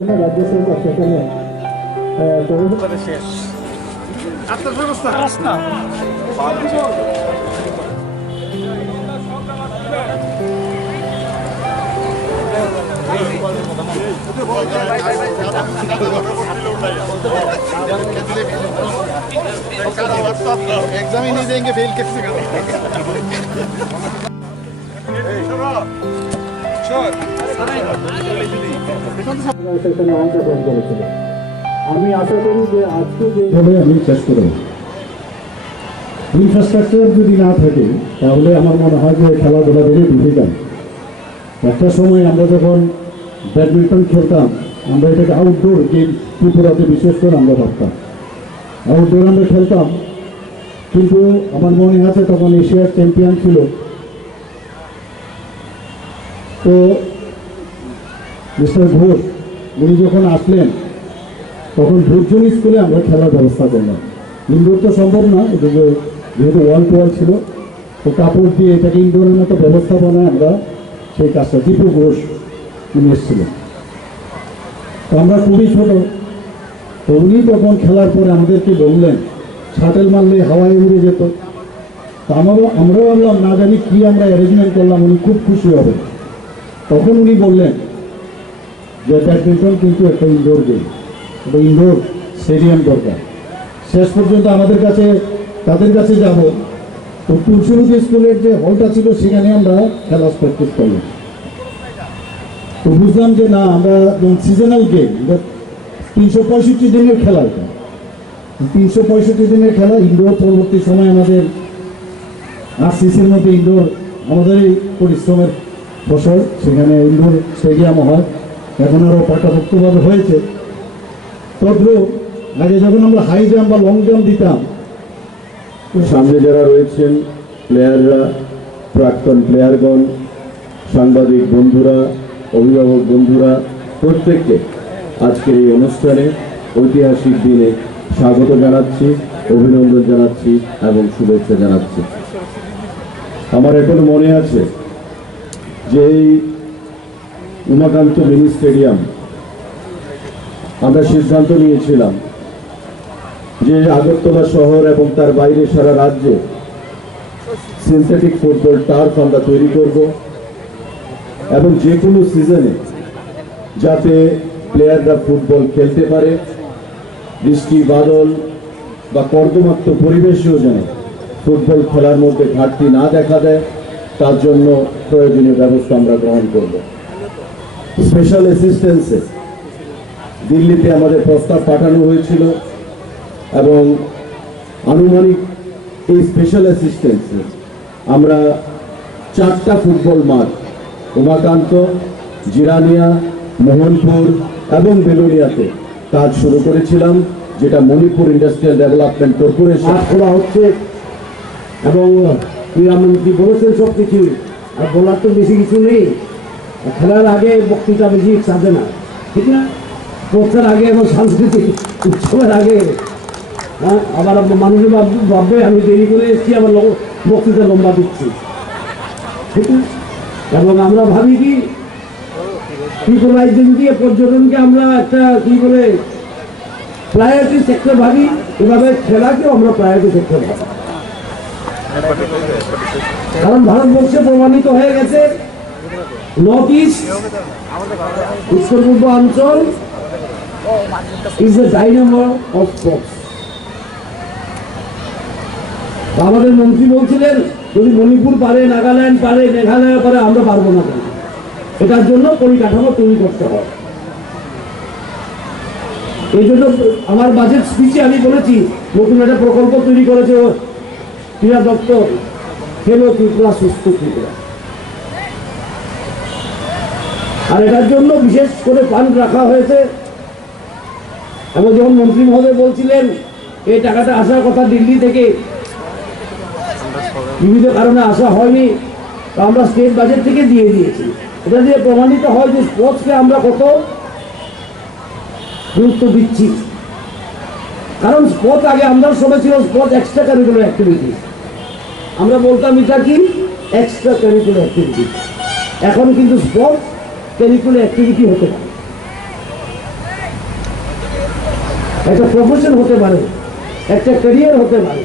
রাজ্য সরকার সেখানে एग्जाम ही नहीं देंगे फेल कैसे সেখানে অংশগ্রহণ করেছিল। আমি আশা করি যে আজকে যে আমি শেষ করব। ইনফ্রাস্ট্রাকচার যদি না থাকে তাহলে আমার মনে হয় যে খেলাধুলা ভেরি ডিফিকাল্ট। একটা সময় আমরা যখন ব্যাডমিন্টন খেলতাম আমরা এটাকে আউটডোর গেম ত্রিপুরাতে বিশেষ করে আমরা ভাবতাম আউটডোর আমরা খেলতাম, কিন্তু আমার মনে আছে তখন এশিয়ার চ্যাম্পিয়ন ছিল। তো মিস্টার ঘোষ উনি যখন আসলেন তখন ভোজন স্কুলে আমরা খেলার ব্যবস্থা করলাম। ইনডোর তো সম্ভব না, এদিকে যেহেতু ওয়াল টু ওয়াল ছিল, তো কাপড় দিয়ে এটাকে ইনডোরের মতো ব্যবস্থাপনায় আমরা সেই কাজটা দীপু ঘোষ উনি এসেছিলেন। তো আমরা খুবই ছোট, তো উনি তখন খেলার পরে আমাদেরকে বললেন শাটেল মারলে হাওয়ায় উড়ে যেত। তো আমরাও ভাবলাম না জানি কি আমরা অ্যারেঞ্জমেন্ট করলাম, উনি খুব খুশি হবে। তখন উনি বললেন যে ব্যাডমিন্টন কিন্তু একটা ইনডোর গেম, একটা ইনডোর স্টেডিয়াম দরকার। শেষ পর্যন্ত আমাদের কাছে তাদের কাছে যাব, তো তুলসীবতী স্কুলের যে হলটা ছিল সেখানে আমরা খেলা প্র্যাকটিস করলাম। তো বুঝলাম যে না, আমরা যেমন সিজনাল গেম 365 দিনের খেলা, এটা 365 দিনের খেলা ইনডোর। পরবর্তী সময় আমাদের আরসিসির মধ্যে ইনডোর আমাদের এই পরিশ্রমের ফসল, সেখানে ইনডোর স্টেডিয়ামও হয়, এখন আরও পাকাপোক্তভাবে হয়েছে। তদ্রুপ আগে যখন আমরা হাই জাম্প বা লং জাম্প দিতাম, সামনে যারা রয়েছেন প্লেয়াররা, প্রাক্তন প্লেয়ারগণ, সাংবাদিক বন্ধুরা, অভিভাবক বন্ধুরা, প্রত্যেককে আজকের এই অনুষ্ঠানে ঐতিহাসিক দিনে স্বাগত জানাচ্ছি, অভিনন্দন জানাচ্ছি এবং শুভেচ্ছা জানাচ্ছি। আমার এখনো মনে আছে যে এই উমাকান্ত মিনি স্টেডিয়াম আমরা সিদ্ধান্ত নিয়েছিলাম যে আগরতলা শহর এবং তার বাইরে সারা রাজ্যে সিনথেটিক ফুটবল টার্ফ আমরা তৈরি করব এবং যে কোনো সিজনে যাতে প্লেয়াররা ফুটবল খেলতে পারে, বৃষ্টি বাদল বা কর্দমাক্ত পরিবেশেও যেন ফুটবল খেলার মধ্যে ঘাটতি না দেখা দেয়, তার জন্য প্রয়োজনীয় ব্যবস্থা আমরা গ্রহণ করব। স্পেশাল অ্যাসিস্ট্যান্সে দিল্লিতে আমাদের প্রস্তাব পাঠানো হয়েছিল এবং আনুমানিক এই স্পেশাল অ্যাসিস্ট্যান্সে আমরা 4টা ফুটবল মাঠ উমাকান্ত, জিরানিয়া, মোহনপুর এবং বেলুনিয়াতে কাজ শুরু করেছিলাম, যেটা মণিপুর ইন্ডাস্ট্রিয়াল ডেভেলপমেন্ট কর্পোরেশন খোলা হচ্ছে। এবং ক্রীড়ামন্ত্রী বলেছেন সব কিছু, আর বলার তো বেশি কিছু নেই। খেলার আগে বক্তৃতা বেশি সাজে না, ঠিক না? স্পোর্টসের আগে এবং সাংস্কৃতিক উৎসবের আগে আবার মানুষের ভাববে আমি দেরি করে এসেছি, আবার বক্তৃতা লম্বা দিচ্ছি, ঠিক না? এবং আমরা ভাবি কি পিপলাইজেশন দিয়ে পর্যটনকে আমরা একটা কি বলে প্রায়োরিটি সেক্টর ভাবি, এভাবে খেলাকেও আমরা প্রায়োরিটি সেক্টর ভাবি। কারণ ভারতবর্ষে প্রমাণিত হয়ে গেছে নর্থ ইস্ট, উত্তর পূর্ব অঞ্চল is the dynamo of sports. আমাদের মন্ত্রী বলছিলেন যদি মণিপুর পারে, নাগাল্যান্ড পারে, মেঘালয় পারে, আমরা পারবো না কেন? এটার জন্য পরিকাঠামো তৈরি করতে হয়। এই জন্য আমার বাজেট স্পিচে আমি বলেছি নতুন একটা প্রকল্প তৈরি করেছে ক্রীড়া দপ্তর, খেলো ত্রিপুরা সুস্থ ত্রিপুরা। আর এটার জন্য বিশেষ করে ফান্ড রাখা হয়েছে। এবং যখন মন্ত্রী মহোদয় বলছিলেন এই টাকাটা আসার কথা দিল্লি থেকে, বিভিন্ন কারণে আসা হয়নি, তো আমরা স্টেট বাজেট থেকে দিয়ে দিয়েছি। এটা দিয়ে প্রমাণিত হয় যে স্পোর্টসকে আমরা কত গুরুত্ব দিচ্ছি। কারণ স্পোর্টস আগে আমরা সবাই ছিল স্পোর্টস এক্সট্রা কারিকুলার অ্যাক্টিভিটি, আমরা বলতাম এটা কি এক্সট্রা কারিকুলার অ্যাক্টিভিটি। এখন কিন্তু স্পোর্টস কারিকুলার অ্যাক্টিভিটি হতে পারে। একটা প্রফেশন হতে পারে, একটা ক্যারিয়ার হতে পারে।